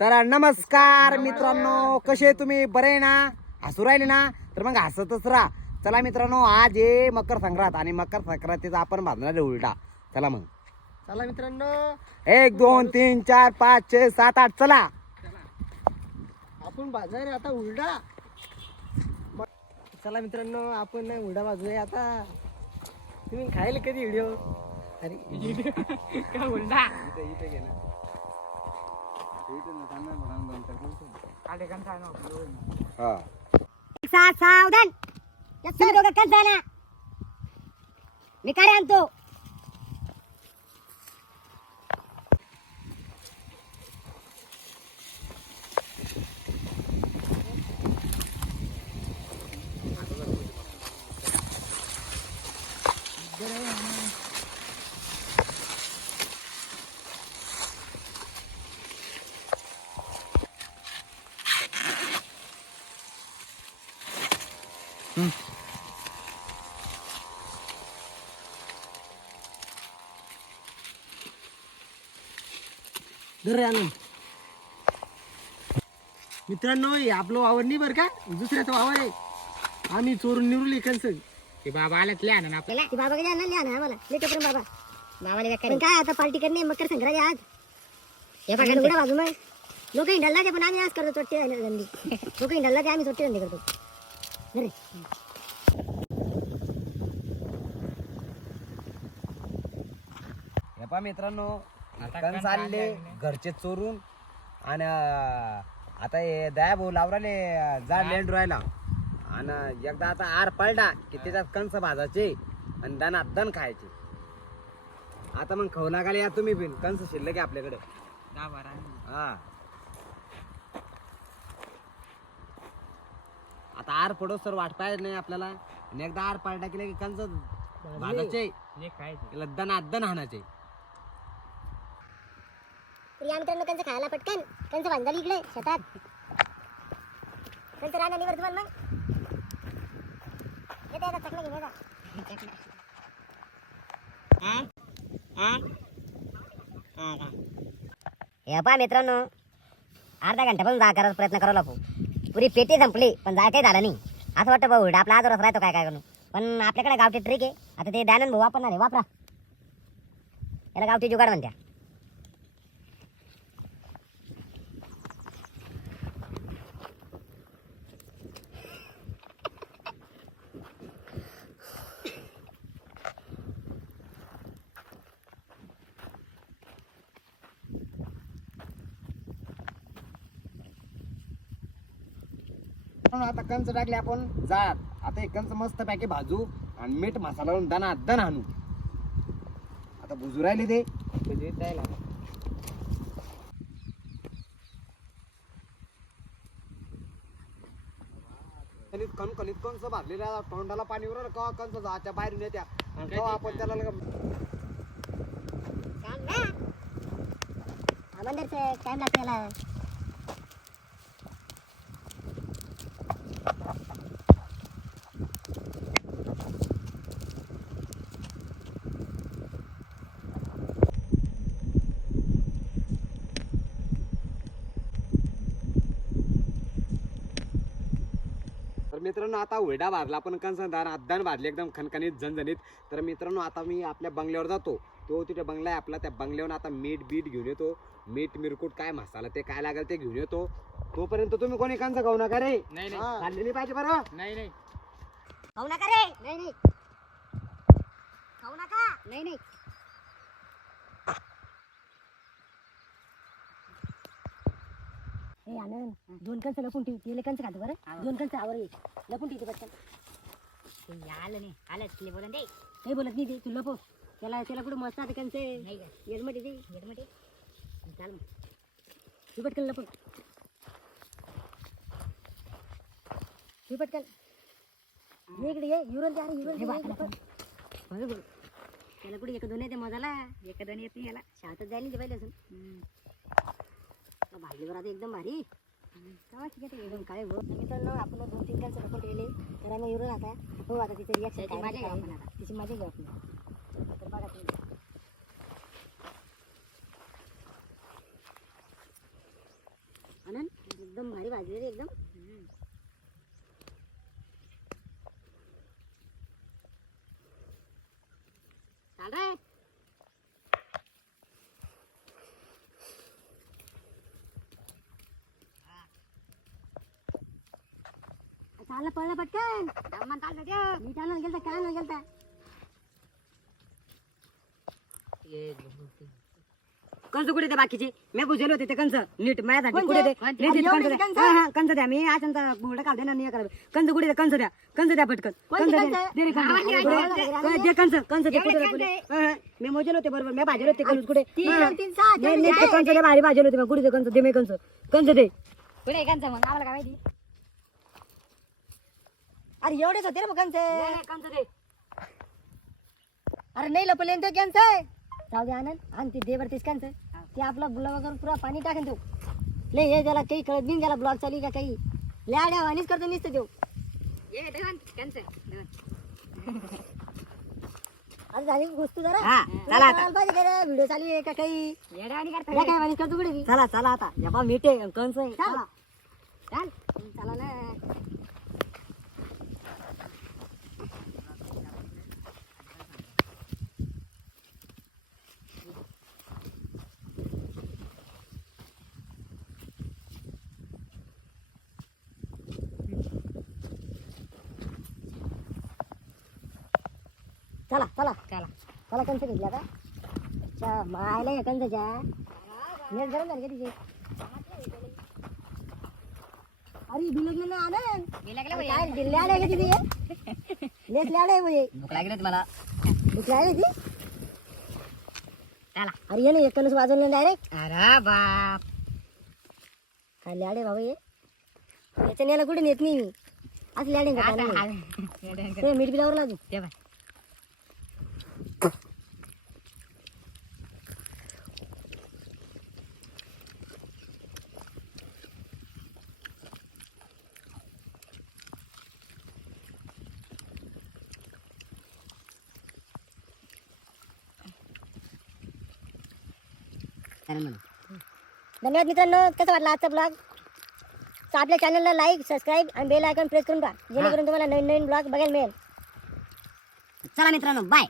तर नमस्कार मित्रांनो कसे तुम्ही? बरे आहे ना? हसू राहिले ना? तर मग हसतच राहा. चला मित्रांनो आज आहे मकर संक्रांत आणि मकर संक्रांतीचा आपण बांधणार आहे उलटा. चला मग. चला मित्रांनो. एक दोन तीन चार पाच छे सात आठ. चला. आपण बाजार आता उलडा चला मित्रांनो आपण नाही उलडा बाजूया आता. तुम्ही खायला कधी व्हिडिओ? अरे. काय उलडा हा सावधान मी काय आणतो? मित्रांनो हे आपलं वावर नाही बरं का? दुसऱ्याचं वावर आहे. आम्ही चोरून निवडून इकडचं ते बाबा आलेत लिहा ना आपल्याला. ती बाबा कधी आणणार लिहा ना आम्हाला. लेटो करून बाबा. बाबाला पण काय आता पार्टी करणे मकर संक्रांती आज. हे बघा उघडा बाजू मग लोक हिंडायला ते पण आम्ही आज करतो चोट्टी धंदी लोक हिंडायला ते आम्ही चोट्टी धंदे करतो. हे पहा मित्रांनो कंस आणले घरचे चोरून आणि आता हे दया भाऊ लावराले जाड लेंड राहिला आणि एकदा आता आर पडला की त्याच्यात कंस भाजायचे आणि दणा दण खायचे. आता मग खाऊ लागाले या तुम्ही पण. कंस शिल्लक आहे आपल्याकडे. हा. आता आर पडो सर वाट पाहिजे नाही आपल्याला. आणि एकदा आर पडला की लगे त्याला दणा दण हाणायचे तर या मित्रांनो कंच खायला पटकन. कंच बांधाली इकडे शेतात. कंच राहणार नाही बरं तुम्हाला मग येता चकला घेऊन येता हा? हा? हा का? हे पहा मित्रांनो अर्धा घंट्यापासून जा करायचा प्रयत्न करावा लागतो पुरी पेटी संपली पण जायचंही झालं नाही असं वाटतं भाऊ आपला आजवरच राहतो काय काय करून पण आपल्याकडे गावठी ट्रिक आहे. आता ते दयानंद भाऊ वापरणार आहे वापरा. याला गावठी जुगाड म्हणत्या. म्हणून आता कंच टाकले आपण जाळात. आता एक कंच मस्त पॅके भाजू आणि मीठ मसाला लावून दणा दण आणू. आता भुजू राहिले ते. कणित कण कणित कंच भाजलेला तोंडाला पाणी उरलं कवा कंच जाच्या बाहेर येत्या? आणि कवा आपण त्याला लगे- सांग. ना अमंदरचं टाइम लागतो तर मित्रांनो आता वेडा भाजला पण कंच दान अद्दान भाजले एकदम खणखणीत झणझणीत. तर मित्रांनो आता मी आपल्या बंगल्यावर जातो. तो तिथे बंगला आहे आपला. त्या बंगल्यावर आता मीठ बीट घेऊन येतो. मीठ मिरकूट काय मसाला ते काय लागेल ते घेऊन येतो. तोपर्यंत तुम्ही कोणी कंच खाऊ नका रे. नाही हा, खाल्लेली पाहिजे बरं. नाही नाही. खाऊ नका रे. नाही नाही. खाऊ नका. नाही नाही. हे आनंद दोन कंच लपून ठेव. ते कंच खातो बरं. दोन कंच आवर ये लपून ठेवते पटकन. आलं नाही. आलं तिला बोला दे. काही बोलत नाही ते. तू लपव. त्याला त्याला कुठं मस्त आता कंच येडमटे दे येडमटे चाल मग. तू पटकन लपव. तू पटकन. ये इकडे ये युरोन द्या युरोन बरोबर त्याला कुठे एक दोन येते मजाला? एक दोन येत नाही याला. शाळेतच जायला ते पहिले असून भाजीवर आता एकदम भारी. तेव्हा ठीक आहे एकदम काय भाऊ मित्रांनो आपण दोन तीन तर आम्ही आता. हो आता तिथे रिॲक्शन मजा घेऊ आपण आता. तिची मजा घेऊ आपण तर बघा तुम्ही. भाजली रे एकदम. चाललं पळलं पटकन दमन चाललं त्यो मीठ आणायला गेलता काय आणायला गेलता कंस कुठे ते बाकीचे? मी बुजवले होते ते कंस. नीट माझ्यासाठी? कुठे ते? नीट कंस द्या. कंस? हा, हा, कंस द्या. मी आचमचा बोर्ड काढ देणार नाही कंस कुठे ते? कंस द्या. कंस द्या पटकन. कंस द्या. कंस? दे रे कंस. कुठे? दे कंस. कंस दे कुठे दे, कंस कुठे? हा, हा. मी मोजले होते बरोबर. मी भाजले होते कंस कुठे? हा. तीन, सहा, नीट ते. कंस दे भारी भाजले होते कुठे ते कंस? दे मी कंस. कंस दे. कुठे एकांचा मग आम्हाला काय माहिती? अरे एवढेच होते रे मग कंचे कंस दे. अरे नाही लपले तो कंचे जाऊ दे आनंद. आणि ते दे बरं तेच कांचं ते आपला गुलाब करून पुरा पाणी टाकेन तो. नाही हे त्याला काही कळत नाही त्याला ब्लॉग चालू का काही? लाड्या वाणीच करतो नुसतं देऊ आता झाली गोष्ट जरा. चला पाहिजे का व्हिडिओ चालू आहे का काही? काय करतो कुठे? चला चला आता. चला. चाल. चला ना. चला चला. चला. चला कंच घेतल्या का अच्छा मायला या कंचाच्या. नेट गरम झाली का तिचे? अरे बिलगलं ना आनंद काय दिल्ली आले का तिथे म्हणजे भूक लागली दुसरी आले ती चला. अरे ये ना एकच वाजवलं डायरेक्ट अरे बाप. काय लाडे बाबा ये. याच्या नेला कुठे नेत नाही मी. असं लाडे मीठ बिलावर लागू ते बाय धन्यवाद मित्रांनो कसं वाटलं आजचा ब्लॉग तर आपल्या चॅनलला लाईक सबस्क्राईब आणि बेल आयकॉन प्रेस करून पहा जेणेकरून तुम्हाला नवीन नवीन ब्लॉग बघायला मिळेल. चला मित्रांनो बाय